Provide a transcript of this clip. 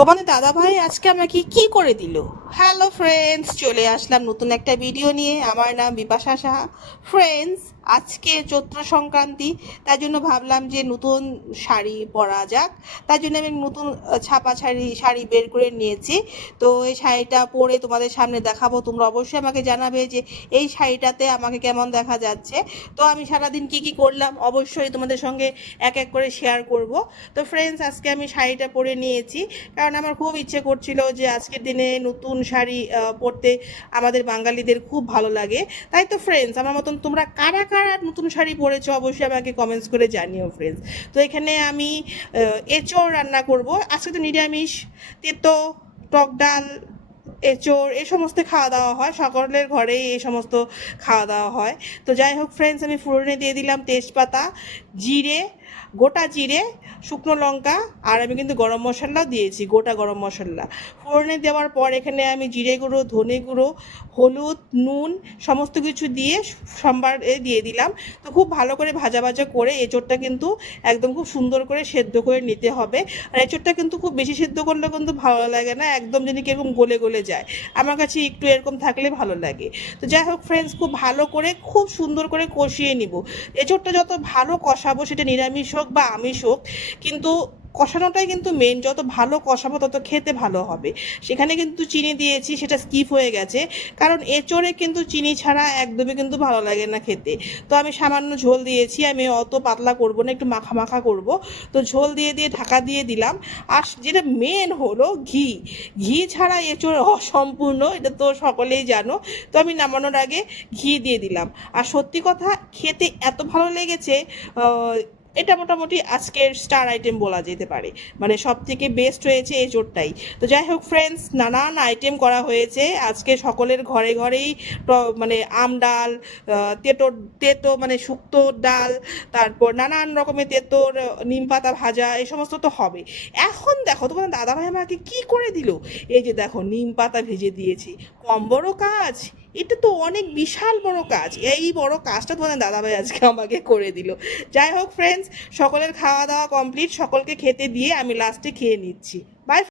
তোমাদের দাদা ভাই আজকে আমাকে কি করে দিল। হ্যালো ফ্রেন্ডস, চলে আসলাম নতুন একটা ভিডিও নিয়ে। আমার নাম বিপাশা সাহা। ফ্রেন্ডস, আজকে চৈত্র সংক্রান্তি, তাই জন্য ভাবলাম যে নতুন শাড়ি পরা যাক। তাই জন্য আমি নতুন ছাপা শাড়ি বের করে নিয়েছি। তো এই শাড়িটা পরে তোমাদের সামনে দেখাবো। তোমরা অবশ্যই আমাকে জানাবে যে এই শাড়িটাতে আমাকে কেমন দেখা যাচ্ছে। তো আমি সারাদিন কি কি করলাম অবশ্যই তোমাদের সঙ্গে এক এক করে শেয়ার করব। তো ফ্রেন্ডস, আজকে আমি শাড়িটা পরে নিয়েছি কারণ আমার খুব ইচ্ছে করছিল যে আজকের দিনে নতুন শাড়ি পরতে। আমাদের বাঙালিদের খুব ভালো লাগে। তাই তো ফ্রেন্ডস, আমার মতন তোমরা কারা কারা নতুন শাড়ি পরেছো অবশ্যই আমাকে কমেন্টস করে জানিও ফ্রেন্ডস। তো এখানে আমি এঁচোড় রান্না করব। আজকে তো নিরামিষ, তেতো, টক ডাল, এঁচোড় এই সমস্ত খাওয়া দাওয়া হয়, সকলের ঘরেই এই সমস্ত খাওয়া দাওয়া হয়। তো যাই হোক ফ্রেন্ডস, আমি ফোড়নে দিয়ে দিলাম তেজপাতা, জিরে, গোটা জিরে, শুকনো লঙ্কা, আর আমি কিন্তু গরম মশলাও দিয়েছি, গোটা গরম মশলা। ফোড়নে দেওয়ার পর এখানে আমি জিরে গুঁড়ো, ধনে গুঁড়ো, হলুদ, নুন সমস্ত কিছু দিয়ে সম্বারে দিয়ে দিলাম। তো খুব ভালো করে ভাজা ভাজা করে এঁচোড়টা কিন্তু একদম খুব সুন্দর করে সেদ্ধ করে নিতে হবে। আর এঁচোড়টা কিন্তু খুব বেশি সেদ্ধ করলে কিন্তু ভালো লাগে না, একদম যেন কিরকম গলে গলে যায়। আমার কাছে একটু এরকম থাকলে ভালো লাগে। তো যাই হোক ফ্রেন্ডস, খুব ভালো করে খুব সুন্দর করে কষিয়ে নিব। এঁচোড়টা যত ভালো কষাবো, সেটা নিরামিষ হোক বা আমিষ হোক, কিন্তু কষানোটাই কিন্তু মেন। যত ভালো কষাবো তত খেতে ভালো হবে। সেখানে কিন্তু চিনি দিয়েছি, সেটা স্কিপ হয়ে গেছে, কারণ এঁচোড়ে কিন্তু চিনি ছাড়া একদমই কিন্তু ভালো লাগে না খেতে। তো আমি সামান্য ঝোল দিয়েছি, আমি অত পাতলা করব না, একটু মাখা মাখা করব। তো ঝোল দিয়ে দিয়ে ঢাকা দিয়ে দিলাম। আর যেটা মেন হলো ঘি। ঘি ছাড়া এঁচোড় অসম্পূর্ণ, এটা তো সকলেই জানো। তো আমি নামানোর আগে ঘি দিয়ে দিলাম। আর সত্যি কথা, খেতে এত ভালো লেগেছে। এটা মোটামুটি আজকের স্টার আইটেম বলা যেতে পারে। মানে সব থেকে বেস্ট হয়েছে এই চোরটাই। তো যাই হোক ফ্রেন্ডস, নানান আইটেম করা হয়েছে আজকে, সকলের ঘরে ঘরেই। মানে আম ডাল, তেঁতো তেঁতো মানে শুক্তো ডাল, তারপর নানান রকমের তেঁতোর, নিম পাতা ভাজা, এই সমস্ত তো হবে। এখন দেখো তোমার দাদাভাই আমাকে কি করে দিল। এই যে দেখো, নিম পাতা ভেজে দিয়েছি। কম বড় কাজ? এটা তো অনেক বিশাল বড় কাজ। এই বড় কাজটা তোমাদের দাদাভাই আজকে আমাকে করে দিল। যাই হোক ফ্রেন্ডস, সকলের খাওয়া দাওয়া কমপ্লিট, সকলকে খেতে দিয়ে আমি লাস্টে খেয়ে নিচ্ছি। বাই।